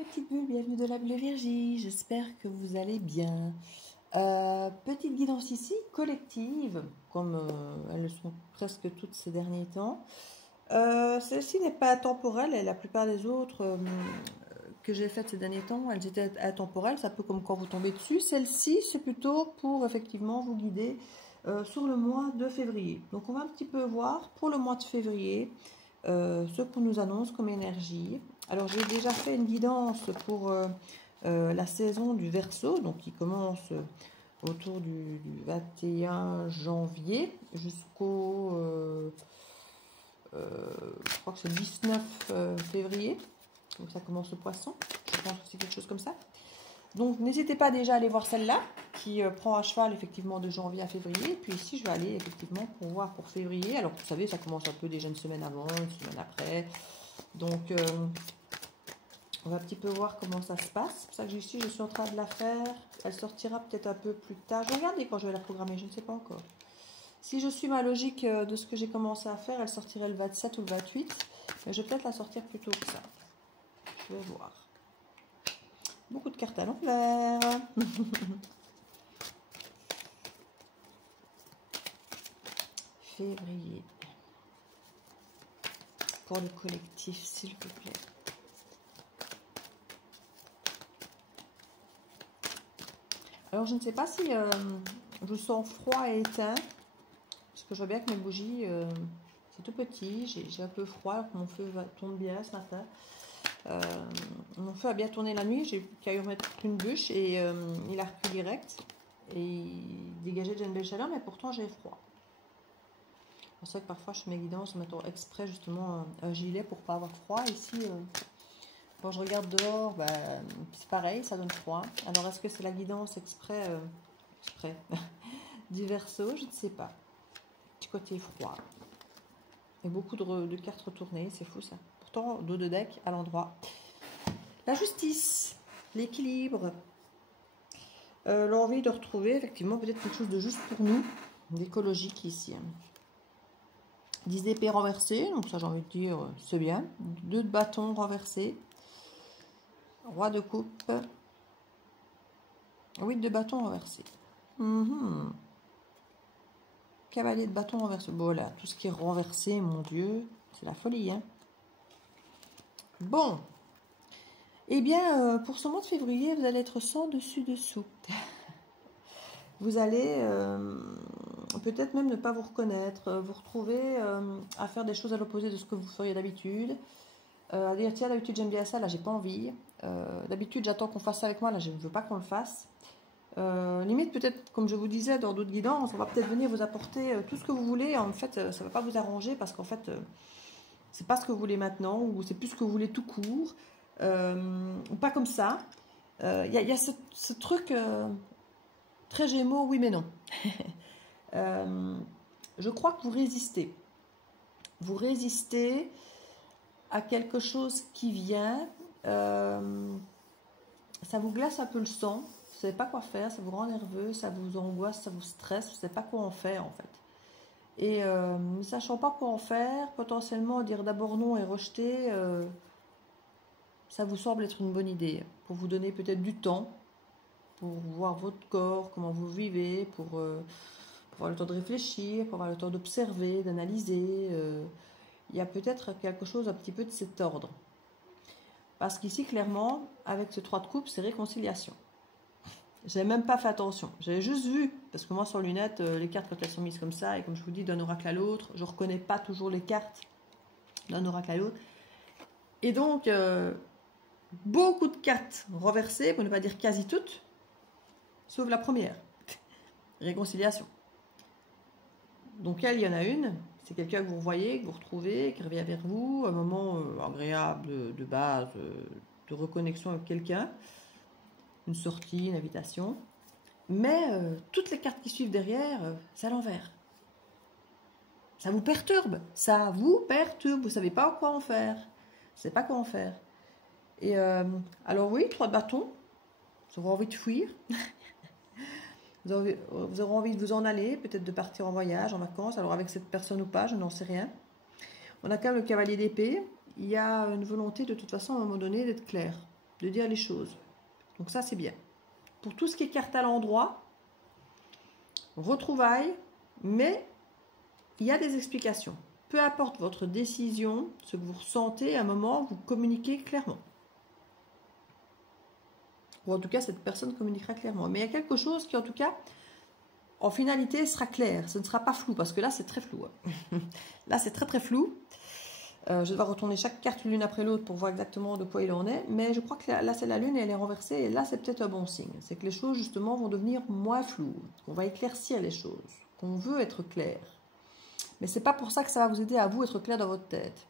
mes petites bulles, bienvenue de la bulle Virgie, j'espère que vous allez bien. Petite guidance ici, collective, comme elles le sont presque toutes ces derniers temps. Celle-ci n'est pas intemporelle, et la plupart des autres que j'ai faites ces derniers temps, elles étaient intemporelles, c'est un peu comme quand vous tombez dessus. Celle-ci, c'est plutôt pour effectivement vous guider sur le mois de février. Donc on va un petit peu voir pour le mois de février ce qu'on nous annonce comme énergie. Alors j'ai déjà fait une guidance pour la saison du Verseau, donc qui commence autour du 21 janvier jusqu'au je crois que c'est 19 février. Donc ça commence le poisson, je pense que c'est quelque chose comme ça. Donc n'hésitez pas déjà à aller voir celle-là qui prend à cheval effectivement de janvier à février. Et puis ici je vais aller effectivement pour voir pour février. Alors vous savez ça commence un peu déjà une semaine avant, une semaine après. Donc on va un petit peu voir comment ça se passe. C'est pour ça que ici je suis en train de la faire. Elle sortira peut-être un peu plus tard. Je vais regarder quand je vais la programmer, je ne sais pas encore. Si je suis ma logique de ce que j'ai commencé à faire, elle sortirait le 27 ou le 28. Mais je vais peut-être la sortir plus tôt que ça. Je vais voir. Beaucoup de cartes à l'envers. Février. Pour le collectif, s'il vous plaît. Alors, je ne sais pas si je sens froid et éteint. Parce que je vois bien que mes bougies, c'est tout petit. J'ai un peu froid, alors que mon feu tourne bien ce matin. Mon feu a bien tourné la nuit, j'ai qu'à y remettre une bûche et il a repris direct et il dégageait déjà une belle chaleur, mais pourtant j'ai froid. C'est vrai que parfois je fais mes guidances en mettant exprès justement un gilet pour pas avoir froid. Ici, quand je regarde dehors, bah, c'est pareil, ça donne froid. Alors est-ce que c'est la guidance exprès du Verseau? Je ne sais pas. Petit côté froid. Et beaucoup de cartes retournées, c'est fou ça. Pourtant, dos de deck à l'endroit. La justice, l'équilibre, l'envie de retrouver effectivement peut-être quelque chose de juste pour nous, d'écologique ici. 10 d'épée renversées, donc ça j'ai envie de dire c'est bien. 2 de bâton renversés. Roi de coupe. 8 de bâton renversés. Cavalier de bâton renversé. Bon là, tout ce qui est renversé, mon Dieu, c'est la folie, hein. Bon. Eh bien, pour ce mois de février, vous allez être sans dessus-dessous. Vous allez peut-être même ne pas vous reconnaître, vous retrouver à faire des choses à l'opposé de ce que vous feriez d'habitude. À dire, tiens, d'habitude j'aime bien ça, là j'ai pas envie. D'habitude j'attends qu'on fasse ça avec moi, là je ne veux pas qu'on le fasse. Limite, peut-être, comme je vous disais dans d'autres guidances, on va peut-être venir vous apporter tout ce que vous voulez. En fait, ça ne va pas vous arranger parce qu'en fait, c'est pas ce que vous voulez maintenant ou c'est plus ce que vous voulez tout court. Ou pas comme ça. Il y a ce truc très Gémeaux, oui mais non. Je crois que vous résistez. Vous résistez à quelque chose qui vient. Ça vous glace un peu le sang. Vous ne savez pas quoi faire. Ça vous rend nerveux. Ça vous angoisse. Ça vous stresse. Vous ne savez pas quoi en faire en fait. Et ne sachant pas quoi en faire, potentiellement dire d'abord non et rejeter, ça vous semble être une bonne idée. Pour vous donner peut-être du temps. Pour voir votre corps, comment vous vivez, pour avoir le temps de réfléchir, pour avoir le temps d'observer, d'analyser. Il y a peut-être quelque chose un petit peu de cet ordre. Parce qu'ici, clairement, avec ce 3 de coupe, c'est réconciliation. Je n'avais même pas fait attention. J'avais juste vu, parce que moi, sur lunettes, les cartes, quand elles sont mises comme ça, et comme je vous dis, d'un oracle à l'autre, je ne reconnais pas toujours les cartes d'un oracle à l'autre. Et donc, beaucoup de cartes renversées, pour ne pas dire quasi toutes, sauf la première. Réconciliation. Donc elle, il y en a une, c'est quelqu'un que vous voyez, que vous retrouvez, qui revient vers vous, un moment agréable de base, de reconnexion avec quelqu'un, une sortie, une invitation. Mais toutes les cartes qui suivent derrière, c'est à l'envers. Ça vous perturbe, ça vous perturbe, vous ne savez pas quoi en faire. Vous ne savez pas quoi en faire. Et alors oui, 3 de bâton, vous aurez envie de fuir. Vous aurez envie de vous en aller, peut-être de partir en voyage, en vacances, alors avec cette personne ou pas, je n'en sais rien. On a quand même le cavalier d'épée. Il y a une volonté de toute façon à un moment donné d'être clair. de dire les choses. Donc ça, c'est bien. Pour tout ce qui est carte à l'endroit, retrouvailles, mais il y a des explications. Peu importe votre décision, ce que vous ressentez, à un moment, vous communiquez clairement. Ou en tout cas, cette personne communiquera clairement. Mais il y a quelque chose qui, en tout cas, en finalité, sera clair. Ce ne sera pas flou, parce que là, c'est très flou. Là, c'est très, très flou. Je vais devoir retourner chaque carte l'une après l'autre pour voir exactement de quoi il en est. Mais je crois que là, c'est la lune et elle est renversée. Et là, c'est peut-être un bon signe. C'est que les choses, justement, vont devenir moins floues. Qu'on va éclaircir les choses. Qu'on veut être clair. Mais ce n'est pas pour ça que ça va vous aider à vous être clair dans votre tête.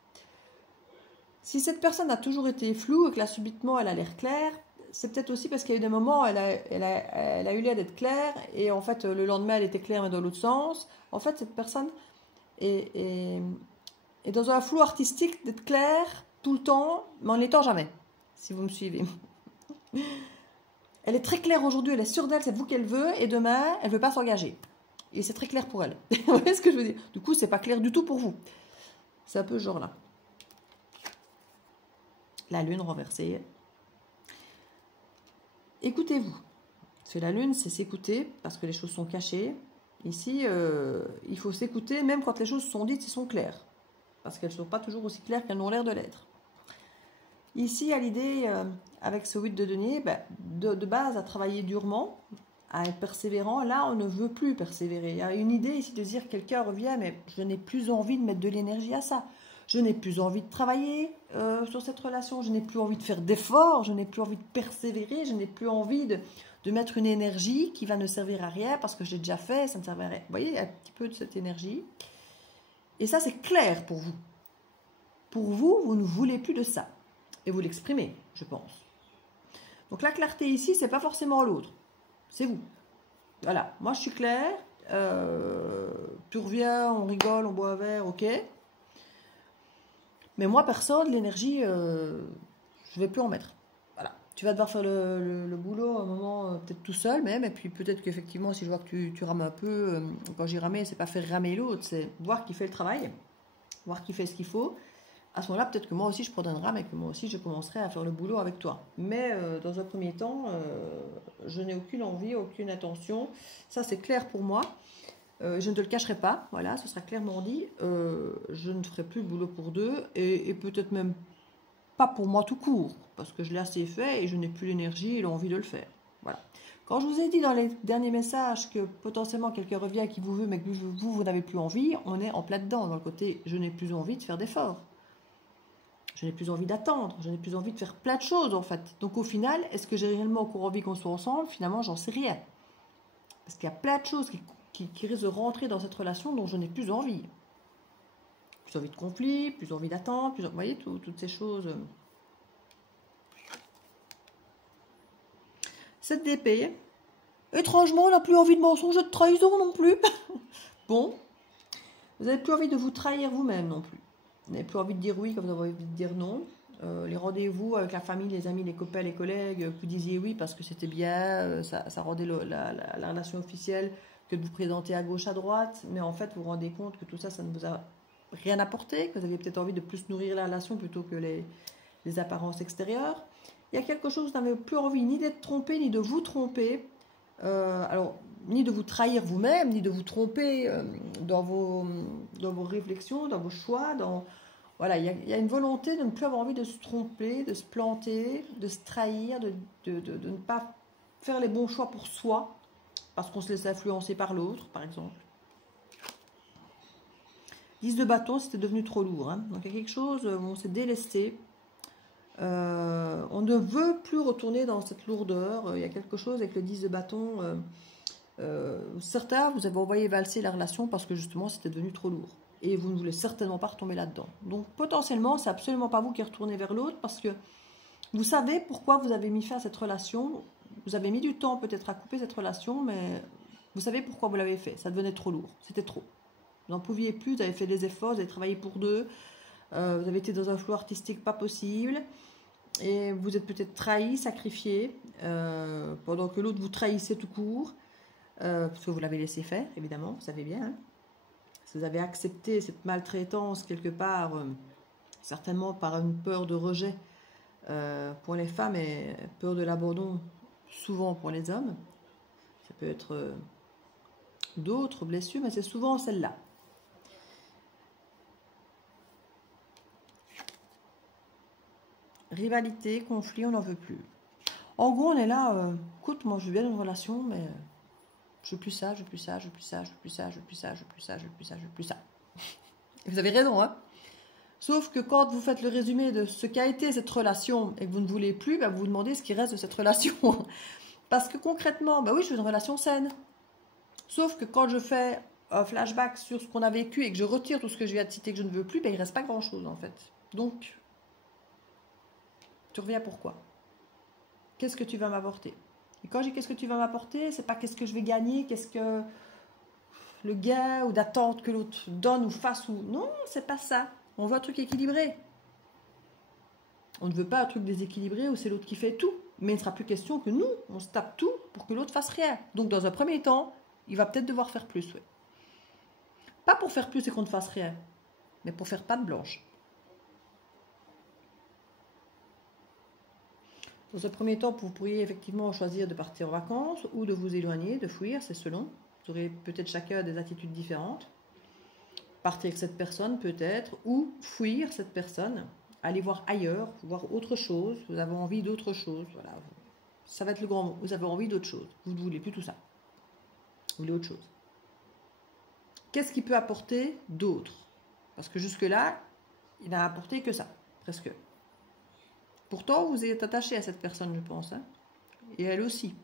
Si cette personne a toujours été floue et que là, subitement, elle a l'air claire, c'est peut-être aussi parce qu'il y a eu des moments où elle a eu l'air d'être claire et en fait, le lendemain, elle était claire mais dans l'autre sens. En fait, cette personne est dans un flou artistique d'être claire tout le temps, mais en n'étant jamais, si vous me suivez. Elle est très claire aujourd'hui, elle est sûre d'elle, c'est vous qu'elle veut, et demain, elle ne veut pas s'engager. Et c'est très clair pour elle. Vous voyez ce que je veux dire? Du coup, c'est pas clair du tout pour vous. C'est un peu ce genre-là. La lune renversée. Écoutez-vous. Parce que la lune, c'est s'écouter, parce que les choses sont cachées. Ici, il faut s'écouter, même quand les choses sont dites, elles sont claires. Parce qu'elles ne sont pas toujours aussi claires qu'elles n'ont l'air de l'être. Ici, il y a l'idée, avec ce 8 de denier, de base, à travailler durement, à être persévérant. Là, on ne veut plus persévérer. Il y a une idée ici de dire, quelqu'un revient, mais je n'ai plus envie de mettre de l'énergie à ça. Je n'ai plus envie de travailler sur cette relation. Je n'ai plus envie de faire d'efforts. Je n'ai plus envie de persévérer. Je n'ai plus envie de mettre une énergie qui va ne servir à rien parce que je l'ai déjà fait, ça ne servait à rien. Vous voyez, il y a un petit peu de cette énergie. Et ça, c'est clair pour vous. Pour vous, vous ne voulez plus de ça. Et vous l'exprimez, je pense. Donc la clarté ici, c'est pas forcément l'autre. C'est vous. Voilà, moi je suis claire. Tu reviens, on rigole, on boit un verre, ok. Mais moi, personne, l'énergie, je ne vais plus en mettre. Voilà. Tu vas devoir faire le boulot à un moment, peut-être tout seul même. Et puis peut-être qu'effectivement, si je vois que tu rames un peu, quand j'ai ramé, c'est pas faire ramer l'autre, c'est voir qui fait le travail, voir qui fait ce qu'il faut. À ce moment-là, peut-être que moi aussi, je prendrai une rame et que moi aussi, je commencerai à faire le boulot avec toi. Mais dans un premier temps, je n'ai aucune envie, aucune intention. Ça, c'est clair pour moi. Je ne te le cacherai pas, voilà, ce sera clairement dit. Je ne ferai plus le boulot pour deux et peut-être même pas pour moi tout court, parce que je l'ai assez fait et je n'ai plus l'énergie et l'envie de le faire. Voilà. Quand je vous ai dit dans les derniers messages que potentiellement quelqu'un revient qui vous veut, mais que vous n'avez plus envie, on est en plein dedans, dans le côté je n'ai plus envie de faire d'efforts. Je n'ai plus envie d'attendre, je n'ai plus envie de faire plein de choses en fait. Donc au final, est-ce que j'ai réellement encore envie qu'on soit ensemble? Finalement, j'en sais rien. Parce qu'il y a plein de choses qui risquent de rentrer dans cette relation dont je n'ai plus envie. Plus envie de conflit, plus envie d'attendre, vous voyez, toutes ces choses. Cette d'épée. Étrangement, on n'a plus envie de mensonge, de trahison non plus. Bon. Vous n'avez plus envie de vous trahir vous-même non plus. Vous n'avez plus envie de dire oui quand vous avez envie de dire non. Les rendez-vous avec la famille, les amis, les copains, les collègues, vous disiez oui parce que c'était bien, ça rendait la relation officielle que de vous présenter à gauche, à droite. Mais en fait, vous vous rendez compte que tout ça, ça ne vous a rien apporté, que vous aviez peut-être envie de plus nourrir la relation plutôt que les apparences extérieures. Il y a quelque chose, vous n'avez plus envie ni d'être trompé, ni de vous tromper. Alors, ni de vous trahir vous-même, ni de vous tromper dans vos réflexions, dans vos choix. Voilà, il y a une volonté de ne plus avoir envie de se tromper, de se planter, de se trahir, de ne pas faire les bons choix pour soi, parce qu'on se laisse influencer par l'autre, par exemple. 10 de bâton, c'était devenu trop lourd. Hein. Donc il y a quelque chose où on s'est délesté. On ne veut plus retourner dans cette lourdeur. Il y a quelque chose avec le 10 de bâton. Certains, vous avez envoyé valser la relation parce que justement c'était devenu trop lourd. Et vous ne voulez certainement pas retomber là-dedans. Donc potentiellement, c'est absolument pas vous qui retournez vers l'autre parce que vous savez pourquoi vous avez mis fin à cette relation. Vous avez mis du temps peut-être à couper cette relation, mais vous savez pourquoi vous l'avez fait. Ça devenait trop lourd. C'était trop. Vous n'en pouviez plus, vous avez fait des efforts, vous avez travaillé pour deux. Vous avez été dans un flou artistique pas possible. Et vous êtes peut-être trahi, sacrifié, pendant que l'autre vous trahissait tout court, parce que vous l'avez laissé faire, évidemment, vous savez bien. Hein. Si vous avez accepté cette maltraitance quelque part, certainement par une peur de rejet, Pour les femmes, et peur de l'abandon, souvent pour les hommes. Ça peut être d'autres blessures, mais c'est souvent celle-là. Rivalité, conflit, on n'en veut plus. En gros, on est là, écoute, moi je veux bien une relation, mais je veux plus ça, je veux plus ça, je veux plus ça, je veux plus ça, je veux plus ça, je veux plus ça, je veux plus ça, je veux plus ça. Et vous avez raison, hein. Sauf que quand vous faites le résumé de ce qu'a été cette relation et que vous ne voulez plus, bah, vous vous demandez ce qui reste de cette relation. Parce que concrètement, bah oui, je veux une relation saine. Sauf que quand je fais un flashback sur ce qu'on a vécu et que je retire tout ce que je viens de citer que je ne veux plus, bah, il ne reste pas grand-chose en fait. Donc, tu reviens pourquoi? Qu'est-ce que tu vas m'apporter? Et quand je dis qu'est-ce que tu vas m'apporter, c'est pas qu'est-ce que je vais gagner, qu'est-ce que le gain ou d'attente que l'autre donne ou fasse ou... Non, c'est pas ça. On veut un truc équilibré. On ne veut pas un truc déséquilibré où c'est l'autre qui fait tout. Mais il ne sera plus question que nous, on se tape tout pour que l'autre fasse rien. Donc dans un premier temps, il va peut-être devoir faire plus. Ouais. Pas pour faire plus et qu'on ne fasse rien, mais pour faire patte blanche. Dans un premier temps, vous pourriez effectivement choisir de partir en vacances ou de vous éloigner, de fuir, c'est selon. Vous aurez peut-être chacun des attitudes différentes. Partir avec cette personne peut-être, ou fuir cette personne, aller voir ailleurs, voir autre chose, vous avez envie d'autre chose, voilà. Ça va être le grand mot, vous avez envie d'autre chose, vous ne voulez plus tout ça, vous voulez autre chose. Qu'est-ce qui peut apporter d'autre? Parce que jusque-là, il n'a apporté que ça, presque. Pourtant, vous êtes attaché à cette personne, je pense, hein, et elle aussi.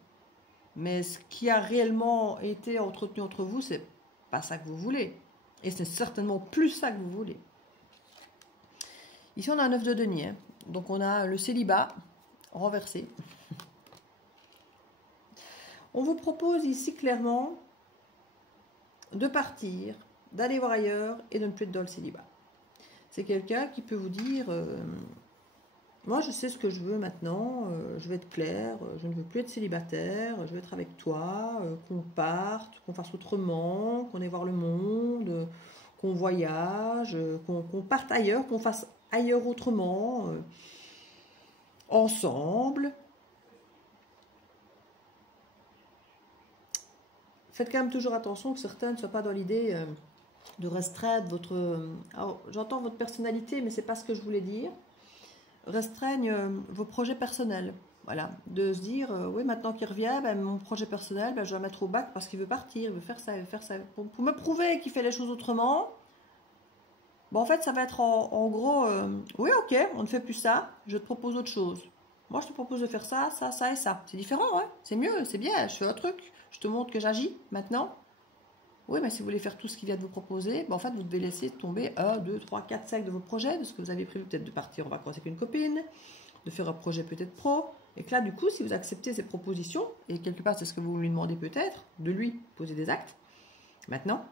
Mais ce qui a réellement été entretenu entre vous, c'est pas ça que vous voulez. Et c'est certainement plus ça que vous voulez. Ici, on a un 9 de denier. Hein. Donc, on a le célibat renversé. On vous propose ici clairement de partir, d'aller voir ailleurs et de ne plus être dans le célibat. C'est quelqu'un qui peut vous dire moi, je sais ce que je veux maintenant, je vais être clair, je ne veux plus être célibataire, je veux être avec toi, qu'on parte, qu'on fasse autrement, qu'on aille voir le monde, qu'on voyage, qu'on parte ailleurs, qu'on fasse ailleurs autrement, ensemble. Faites quand même toujours attention que certains ne soient pas dans l'idée de restreindre votre... Alors, j'entends votre personnalité, mais ce n'est pas ce que je voulais dire. Restreignent vos projets personnels. Voilà, de se dire, oui, maintenant qu'il revient, ben, mon projet personnel, ben, je vais le mettre au bac parce qu'il veut partir, il veut faire ça, il veut faire ça. Pour me prouver qu'il fait les choses autrement, bon, en fait, ça va être en gros, oui, ok, on ne fait plus ça, je te propose autre chose. Moi, je te propose de faire ça, ça, ça et ça. C'est différent, ouais, c'est mieux, c'est bien, je fais un truc, je te montre que j'agis maintenant. Oui, mais si vous voulez faire tout ce qu'il vient de vous proposer, ben en fait, vous devez laisser tomber 1, 2, 3, 4, 5 de vos projets, de ce que vous avez prévu peut-être de partir en vacances avec une copine, de faire un projet peut-être pro. Et que là, du coup, si vous acceptez ces propositions, et quelque part, c'est ce que vous lui demandez peut-être, de lui poser des actes, maintenant,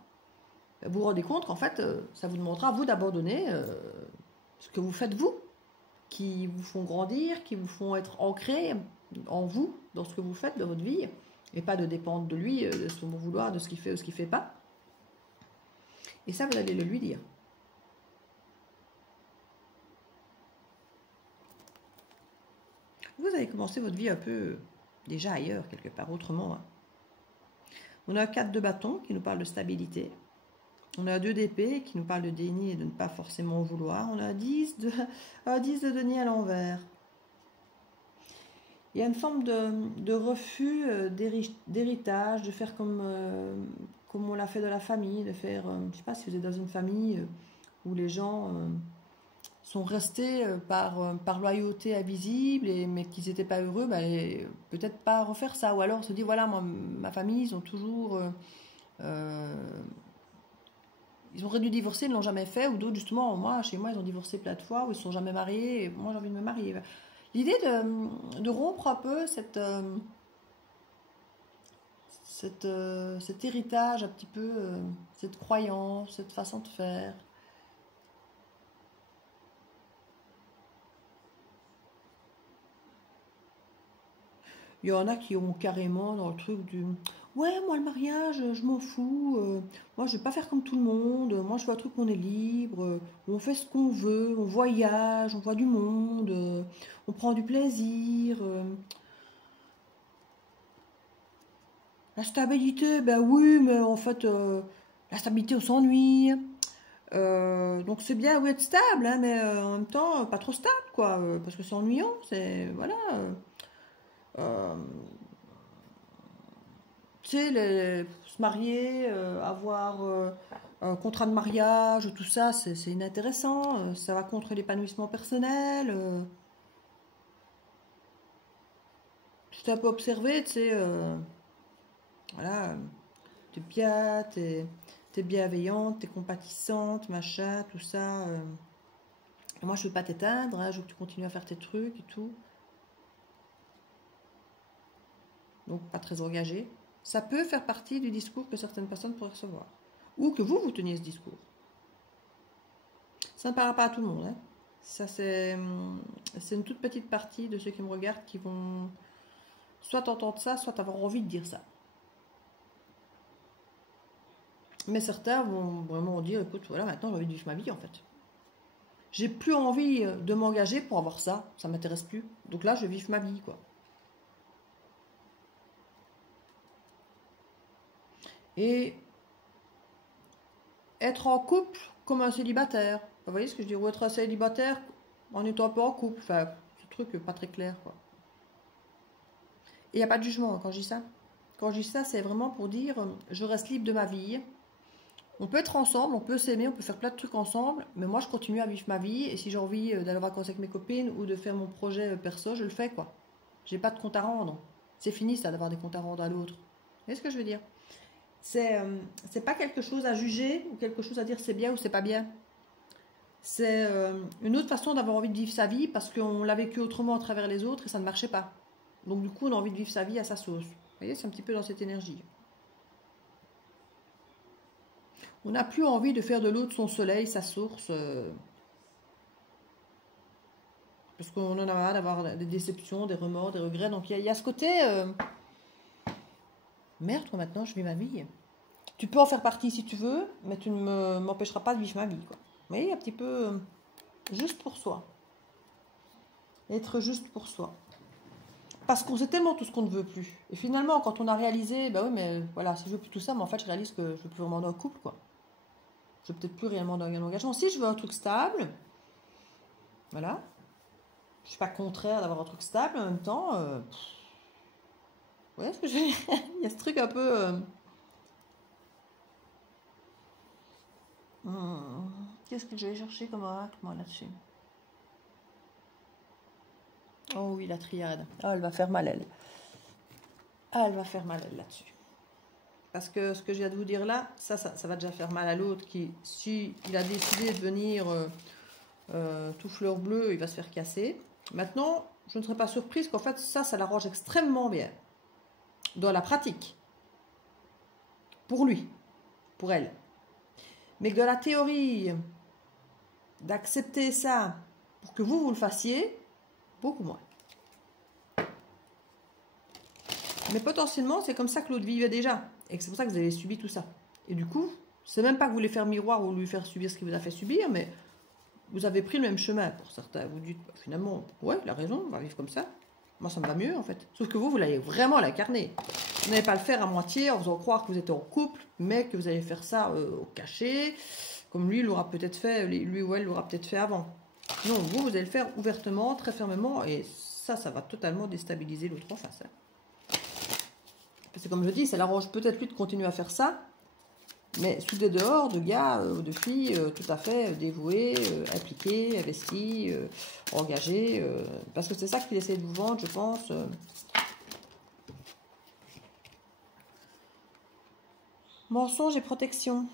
vous vous rendez compte qu'en fait, ça vous demandera, vous, d'abandonner ce que vous faites vous, qui vous font grandir, qui vous font être ancrés en vous, dans ce que vous faites, dans votre vie, et pas de dépendre de lui, de son bon vouloir, de ce qu'il fait ou ce qu'il ne fait pas. Et ça, vous allez le lui dire. Vous avez commencé votre vie un peu déjà ailleurs, quelque part, autrement. Hein. On a un 4 de bâton qui nous parle de stabilité. On a un 2 d'épée qui nous parle de déni et de ne pas forcément vouloir. On a un 10 de denier à l'envers. Il y a une forme de refus d'héritage, de faire comme on l'a fait dans la famille, de faire, je ne sais pas si vous êtes dans une famille où les gens sont restés par loyauté invisible, mais qu'ils n'étaient pas heureux, bah, peut-être pas refaire ça. Ou alors on se dit, voilà, moi, ma famille, ils ont toujours... ils auraient dû divorcer, ils ne l'ont jamais fait, ou d'autres, justement, chez moi, ils ont divorcé plein de fois, ou ils ne se sont jamais mariés, et moi, j'ai envie de me marier. L'idée de rompre un peu cet héritage, un petit peu, cette croyance, cette façon de faire. Il y en a qui ont carrément dans le truc du... ouais, moi le mariage, je m'en fous. Moi, je vais pas faire comme tout le monde. Moi, je veux un truc où on est libre, où on fait ce qu'on veut, on voyage, on voit du monde, on prend du plaisir. La stabilité, ben oui, mais en fait, la stabilité, on s'ennuie. Donc c'est bien, oui, être stable, hein, mais en même temps, pas trop stable, quoi, parce que c'est ennuyant. C'est voilà. Euh, Tu sais, se marier, avoir un contrat de mariage, tout ça, c'est inintéressant. Ça va contre l'épanouissement personnel. Tu t'es un peu observé, tu sais, voilà, t'es bien, t'es bienveillante, t'es compatissante, machin, tout ça. Et moi, je veux pas t'éteindre, hein, je veux que tu continues à faire tes trucs et tout. Donc, pas très engagé. Ça peut faire partie du discours que certaines personnes pourraient recevoir. Ou que vous teniez ce discours. Ça ne parlera pas à tout le monde, hein. Ça, c'est une toute petite partie de ceux qui me regardent qui vont soit entendre ça, soit avoir envie de dire ça. Mais certains vont vraiment dire, écoute, voilà, maintenant j'ai envie de vivre ma vie en fait. J'ai plus envie de m'engager pour avoir ça, ça m'intéresse plus. Donc là, je vais vivre ma vie, quoi. Et être en couple comme un célibataire. Vous voyez ce que je dis? Ou être un célibataire en étant un peu en couple. Enfin, ce truc pas très clair, quoi. Et il n'y a pas de jugement quand je dis ça. Quand je dis ça, c'est vraiment pour dire je reste libre de ma vie. On peut être ensemble, on peut s'aimer, on peut faire plein de trucs ensemble, mais moi je continue à vivre ma vie et si j'ai envie d'aller en vacances avec mes copines ou de faire mon projet perso, je le fais quoi. J'ai pas de compte à rendre. C'est fini ça d'avoir des comptes à rendre à l'autre. Vous voyez ce que je veux dire? C'est pas quelque chose à juger ou quelque chose à dire c'est bien ou c'est pas bien. C'est une autre façon d'avoir envie de vivre sa vie parce qu'on l'a vécu autrement à travers les autres et ça ne marchait pas. Donc du coup on a envie de vivre sa vie à sa sauce. Vous voyez, c'est un petit peu dans cette énergie. On n'a plus envie de faire de l'autre son soleil, sa source, parce qu'on en a marre d'avoir des déceptions, des remords, des regrets. Donc il y a ce côté, merde, moi maintenant je vis ma vie. Tu peux en faire partie si tu veux, mais tu ne m'empêcheras pas de vivre ma vie, quoi. Vous voyez, un petit peu juste pour soi. Être juste pour soi. Parce qu'on sait tellement tout ce qu'on ne veut plus. Et finalement, quand on a réalisé, bah oui, mais voilà, si je veux plus tout ça, mais en fait, je réalise que je veux plus vraiment d'un couple, quoi. Je veux peut-être plus réellement d'un engagement. Si je veux un truc stable, voilà. Je suis pas contraire d'avoir un truc stable, en même temps. Ouais, ce que il y a ce truc un peu. Qu'est-ce que je vais chercher comme oracle, moi, là-dessus? Oh oui, la triade. Ah, elle va faire mal, elle. Ah, elle va faire mal, elle, là-dessus. Parce que ce que je viens de vous dire là, ça va déjà faire mal à l'autre qui, si il a décidé de venir tout fleur bleue, il va se faire casser. Maintenant, je ne serais pas surprise qu'en fait, ça l'arrange extrêmement bien. Dans la pratique. Pour lui. Pour elle. Mais que dans la théorie, d'accepter ça pour que vous le fassiez, beaucoup moins. Mais potentiellement, c'est comme ça que l'autre vivait déjà. Et c'est pour ça que vous avez subi tout ça. Et du coup, c'est même pas que vous voulez faire miroir ou lui faire subir ce qu'il vous a fait subir, mais vous avez pris le même chemin pour certains. Vous dites, finalement, ouais, il a raison, on va vivre comme ça. Moi, ça me va mieux, en fait. Sauf que vous l'allez vraiment l'incarner. Vous n'allez pas le faire à moitié en faisant croire que vous êtes en couple, mais que vous allez faire ça au cachet, comme lui l'aura peut-être fait, lui ou elle l'aura peut-être fait avant. Non, vous allez le faire ouvertement, très fermement, et ça va totalement déstabiliser l'autre en face. C'est comme je dis, ça l'arrange peut-être lui de continuer à faire ça, mais sous des dehors de gars ou de filles tout à fait dévoués, impliqués, investis, engagés, parce que c'est ça qu'il essaie de vous vendre, je pense. Mensonge et protection.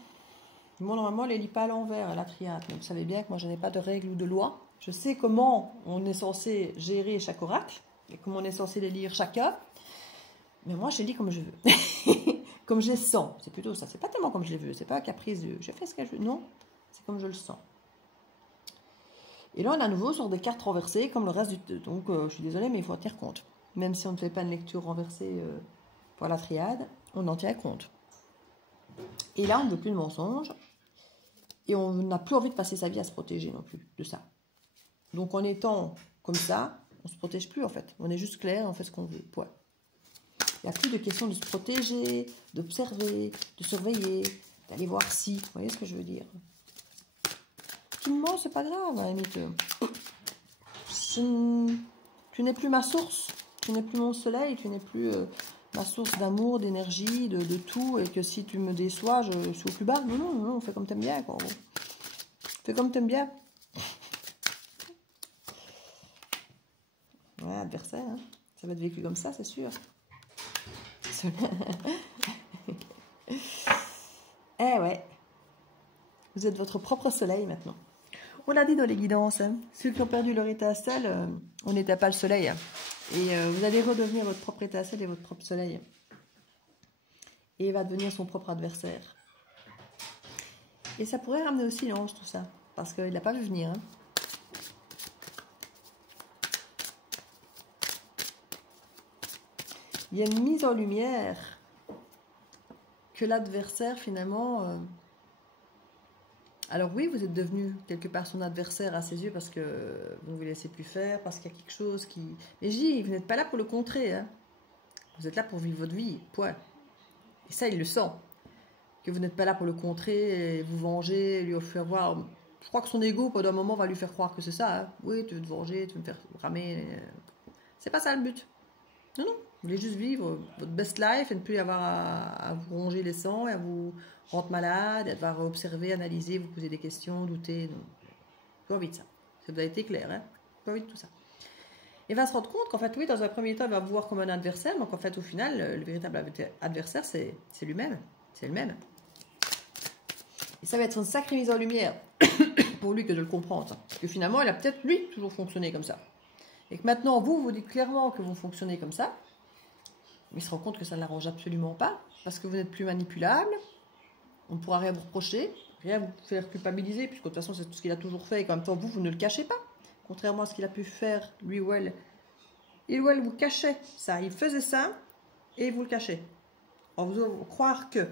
Bon, normalement, elle ne lit pas à l'envers, la triade. Donc, vous savez bien que moi, je n'ai pas de règles ou de lois. Je sais comment on est censé gérer chaque oracle et comment on est censé les lire chacun. Mais moi, je les lis comme je veux. Comme je les sens. C'est plutôt ça. C'est pas tellement comme je les veux. C'est pas un caprice de je fais ce que je veux. Non, c'est comme je le sens. Et là, on est à nouveau sur des cartes renversées, comme le reste du... Donc, je suis désolée, mais il faut en tenir compte. Même si on ne fait pas une lecture renversée pour la triade. on en tient compte. Et là, on ne veut plus de mensonges. Et on n'a plus envie de passer sa vie à se protéger non plus de ça. Donc en étant comme ça, on ne se protège plus en fait. On est juste clair, on fait ce qu'on veut. Point. Il n'y a plus de question de se protéger, d'observer, de surveiller, d'aller voir si. Vous voyez ce que je veux dire? Tu me mens, c'est pas grave, à la limite. Tu n'es plus ma source, tu n'es plus mon soleil, tu n'es plus ma source d'amour, d'énergie, de tout, et que si tu me déçois, je suis au plus bas. Non, non, non, fais comme t'aimes bien, quoi. Fais comme t'aimes bien. Ouais, adversaire, hein. Ça va être vécu comme ça, c'est sûr. Eh ouais. Vous êtes votre propre soleil maintenant. On l'a dit dans les guidances, hein. Ceux qui ont perdu leur étincelle, on n'était pas le soleil. Hein. Et vous allez redevenir votre propre étincelle et votre propre soleil. Et il va devenir son propre adversaire. Et ça pourrait ramener aussi l'ange, tout ça. Parce qu'il n'a pas vu venir. Hein. Il y a une mise en lumière que l'adversaire, finalement... Alors oui, vous êtes devenu quelque part son adversaire à ses yeux parce que vous ne vous laissez plus faire, parce qu'il y a quelque chose qui... Mais je dis, vous n'êtes pas là pour le contrer. Hein. Vous êtes là pour vivre votre vie, point. Et ça, il le sent. Que vous n'êtes pas là pour le contrer, et vous venger, lui faire voir... Je crois que son ego, pendant un moment, va lui faire croire que c'est ça. Hein. Oui, tu veux te venger, tu veux me faire ramer. C'est pas ça le but. Non, non. Vous voulez juste vivre votre best life et ne plus avoir à vous ronger les sangs et à vous rendre malade, et à devoir observer, analyser, vous poser des questions, douter. Non. Pas envie de ça. Ça vous a été clair, hein? Pas envie de tout ça. Il va se rendre compte qu'en fait, oui, dans un premier temps, il va vous voir comme un adversaire, mais qu'en fait, au final, le véritable adversaire, c'est lui-même. C'est le même. Et ça va être une sacrée mise en lumière pour lui que de le comprendre. Parce que finalement, il a peut-être, lui, toujours fonctionné comme ça. Et que maintenant, vous dites clairement que vous fonctionnez comme ça. Il se rend compte que ça ne l'arrange absolument pas, parce que vous n'êtes plus manipulable, on ne pourra rien vous reprocher, rien vous faire culpabiliser, puisque de toute façon c'est tout ce qu'il a toujours fait, et qu'en même temps vous ne le cachez pas, contrairement à ce qu'il a pu faire, lui ou elle. Il ou elle vous cachait ça, il faisait ça, et vous le cachez. On vous doit croire que.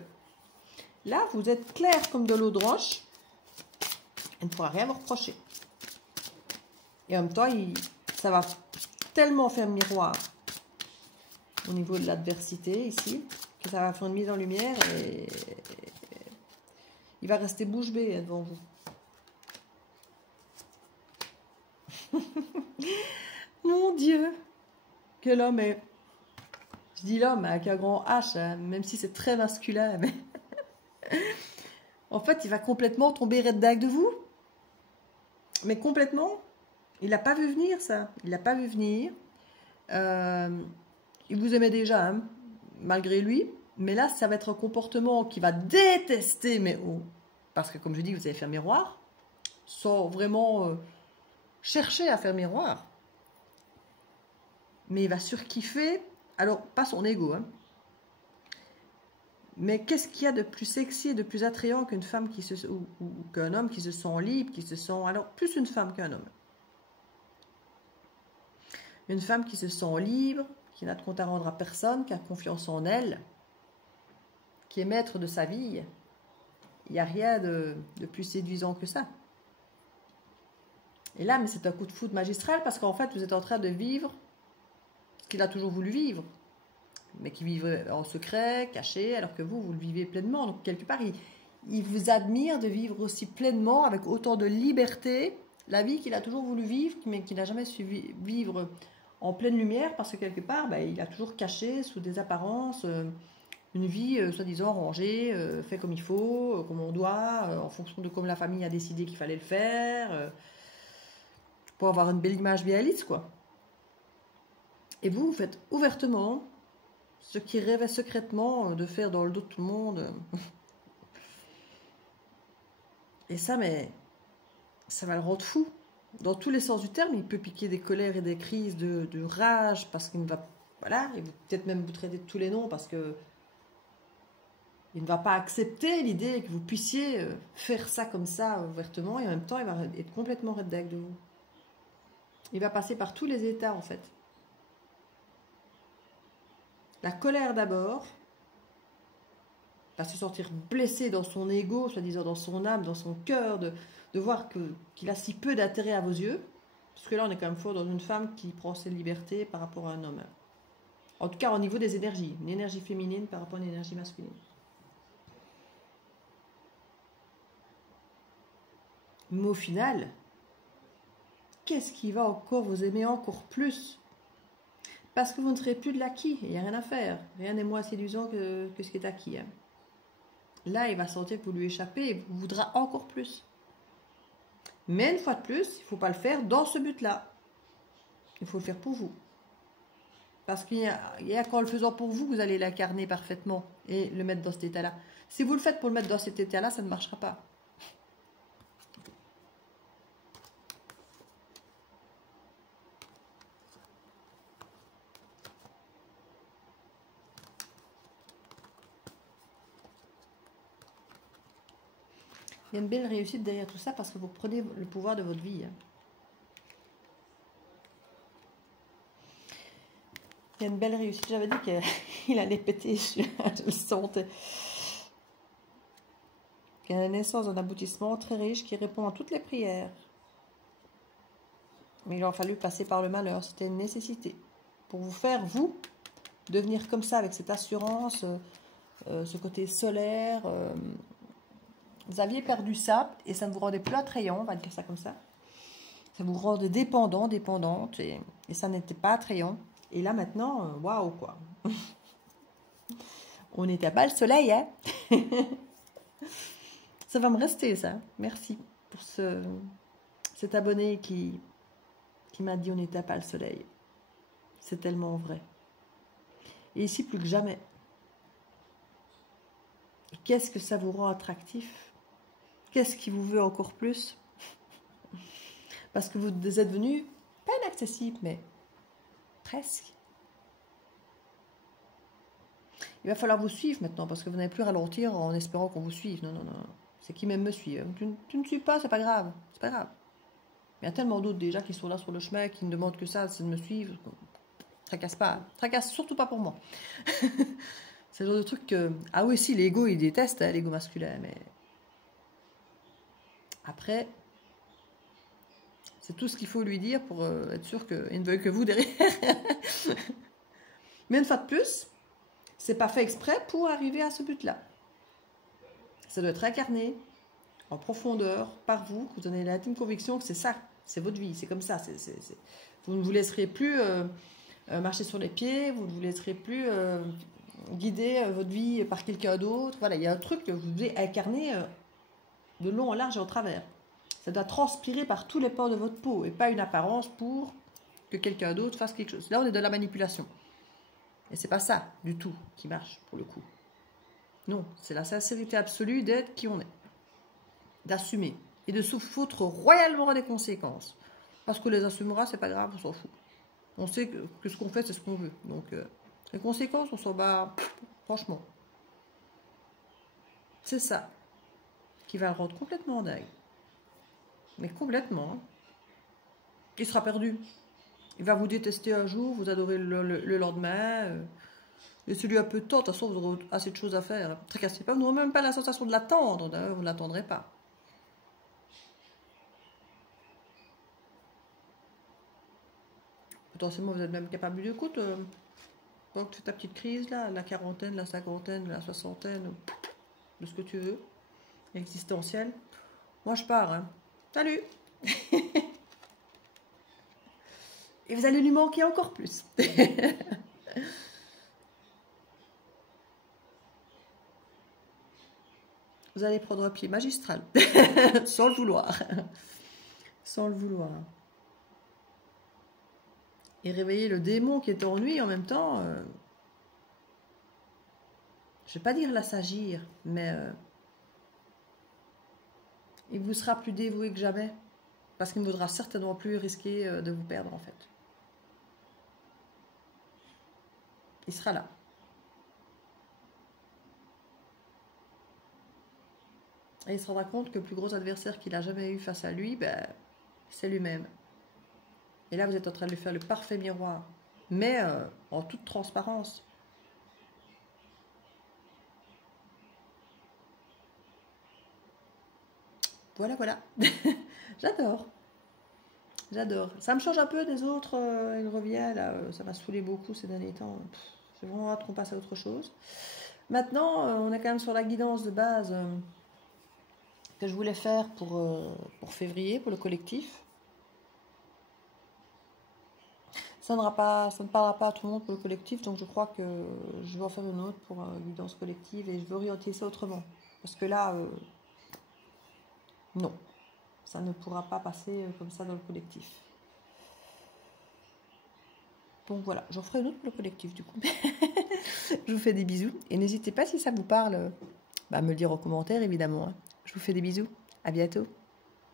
Là, vous êtes clair comme de l'eau de roche, il ne pourra rien vous reprocher. Et en même temps, ça va tellement faire miroir au niveau de l'adversité ici, que ça va faire une mise en lumière et il va rester bouche bée devant vous. Mon Dieu, que l'homme est... Je dis l'homme avec un grand H, hein, même si c'est très masculin, mais... En fait, il va complètement tomber red-dag de vous. Mais complètement. Il n'a pas vu venir ça. Il n'a pas vu venir. Il vous aimait déjà, hein, malgré lui. Mais là, ça va être un comportement qu'il va détester, mais oh, parce que comme je dis, vous allez faire miroir, sans vraiment chercher à faire miroir. Mais il va surkiffer, alors pas son ego, hein. Mais qu'est-ce qu'il y a de plus sexy et de plus attrayant qu'une femme qui se, ou qu'un homme qui se sent libre, qui se sent, alors plus une femme qu'un homme. Une femme qui se sent libre, qui n'a de compte à rendre à personne, qui a confiance en elle, qui est maître de sa vie. Il n'y a rien de plus séduisant que ça. Et là, mais c'est un coup de foudre magistral parce qu'en fait, vous êtes en train de vivre ce qu'il a toujours voulu vivre, mais qui vivait en secret, caché, alors que vous le vivez pleinement. Donc, quelque part, il vous admire de vivre aussi pleinement, avec autant de liberté, la vie qu'il a toujours voulu vivre, mais qu'il n'a jamais su vivre en pleine lumière, parce que quelque part, il a toujours caché sous des apparences une vie soi-disant rangée, fait comme il faut, comme on doit, en fonction de comme la famille a décidé qu'il fallait le faire, pour avoir une belle image bien lisse, quoi. Et vous faites ouvertement ce qu'il rêvait secrètement de faire dans le dos de tout le monde. Et ça, mais ça va le rendre fou. Dans tous les sens du terme, il peut piquer des colères et des crises de rage parce qu'il ne va... Voilà, et peut-être même vous traiter de tous les noms parce que il ne va pas accepter l'idée que vous puissiez faire ça comme ça ouvertement, et en même temps, il va être complètement red-dag de vous. Il va passer par tous les états, en fait. La colère d'abord, va se sentir blessé dans son ego, soi-disant dans son âme, dans son cœur, de voir qu'il a si peu d'intérêt à vos yeux. Parce que là, on est quand même fort dans une femme qui prend ses libertés par rapport à un homme. En tout cas, au niveau des énergies. Une énergie féminine par rapport à une énergie masculine. Mais au final, qu'est-ce qui va encore vous aimer encore plus? Parce que vous ne serez plus de l'acquis. Il n'y a rien à faire. Rien n'est moins séduisant que ce qui est acquis. Hein. Là, il va sentir que vous lui échappez et vous voudra encore plus. Mais une fois de plus, il ne faut pas le faire dans ce but-là. Il faut le faire pour vous. Parce qu'il y a qu'en le faisant pour vous, vous allez l'incarner parfaitement et le mettre dans cet état-là. Si vous le faites pour le mettre dans cet état-là, ça ne marchera pas. Il y a une belle réussite derrière tout ça parce que vous prenez le pouvoir de votre vie. Hein. Il y a une belle réussite. J'avais dit qu'il allait péter, je le sentais. Il y a la naissance d'un aboutissement très riche qui répond à toutes les prières. Mais il a fallu passer par le malheur. C'était une nécessité. Pour vous faire, vous, devenir comme ça avec cette assurance, ce côté solaire. Vous aviez perdu ça et ça ne vous rendait plus attrayant, on va dire ça comme ça. Ça vous rendait dépendant, dépendante et ça n'était pas attrayant. Et là maintenant, waouh quoi. On n'était pas le soleil, hein. Ça va me rester ça. Merci pour cet abonné qui m'a dit on n'était pas le soleil. C'est tellement vrai. Et ici plus que jamais. Qu'est-ce que ça vous rend attractif? Qu'est-ce qui vous veut encore plus? Parce que vous êtes venu, pas inaccessible, mais presque. Il va falloir vous suivre maintenant, parce que vous n'allez plus ralentir en espérant qu'on vous suive. Non, non, non. C'est qui même me suit. Tu ne suis pas, c'est pas grave. C'est pas grave. Il y a tellement d'autres déjà qui sont là sur le chemin, qui ne demandent que ça, c'est de me suivre. Tracasse pas. Tracasse surtout pas pour moi. C'est le genre de truc que... Ah oui, si, l'ego, il déteste, hein, l'ego masculin, mais... Après... C'est tout ce qu'il faut lui dire pour être sûr qu'il ne veut que vous derrière. Mais une fois de plus, c'est pas fait exprès pour arriver à ce but-là. Ça doit être incarné en profondeur par vous, que vous avez l'intime conviction que c'est ça, c'est votre vie, c'est comme ça. Vous ne vous laisserez plus marcher sur les pieds, vous ne vous laisserez plus guider votre vie par quelqu'un d'autre. Voilà, il y a un truc que vous devez incarner de long en large et en travers. Ça doit transpirer par tous les pores de votre peau et pas une apparence pour que quelqu'un d'autre fasse quelque chose. Là, on est dans la manipulation. Et c'est pas ça du tout qui marche pour le coup. Non, c'est la sincérité absolue d'être qui on est. D'assumer et de se foutre royalement des conséquences. Parce que les assumera, c'est pas grave, on s'en fout. On sait que ce qu'on fait, c'est ce qu'on veut. Donc, les conséquences, on s'en bat, franchement. C'est ça qui va le rendre complètement dingue. Mais complètement. Hein. Il sera perdu. Il va vous détester un jour, vous adorez le lendemain. Et celui à peu de temps, de toute façon, vous aurez assez de choses à faire. Tracassez pas, vous n'aurez même pas la sensation de l'attendre. Vous ne l'attendrez pas. Potentiellement, vous êtes même capable d'écoute. Quand tu fais ta petite crise, là, la quarantaine, la cinquantaine, la soixantaine, de ce que tu veux, existentielle. Moi, je pars. Hein. Salut. Et vous allez lui manquer encore plus. Vous allez prendre un pied magistral. Sans le vouloir. Sans le vouloir. Et réveiller le démon qui est en lui en même temps. Je ne vais pas dire l'assagir, mais il vous sera plus dévoué que jamais. Parce qu'il ne voudra certainement plus risquer de vous perdre en fait. Il sera là. Et il se rendra compte que le plus gros adversaire qu'il a jamais eu face à lui, ben, c'est lui-même. Et là, vous êtes en train de lui faire le parfait miroir. Mais en toute transparence. Voilà, voilà. J'adore. J'adore. Ça me change un peu des autres. Il revient, là. Ça m'a saoulé beaucoup ces derniers temps. J'ai vraiment hâte qu'on passe à autre chose. Maintenant, on est quand même sur la guidance de base que je voulais faire pour février, pour le collectif. Ça ne parlera pas à tout le monde pour le collectif, donc je crois que je vais en faire une autre pour guidance collective et je vais orienter ça autrement. Parce que là, non, ça ne pourra pas passer comme ça dans le collectif. Donc voilà, j'en ferai une autre pour le collectif du coup. Je vous fais des bisous et n'hésitez pas si ça vous parle, à me le dire en commentaire évidemment. Hein. Je vous fais des bisous, à bientôt.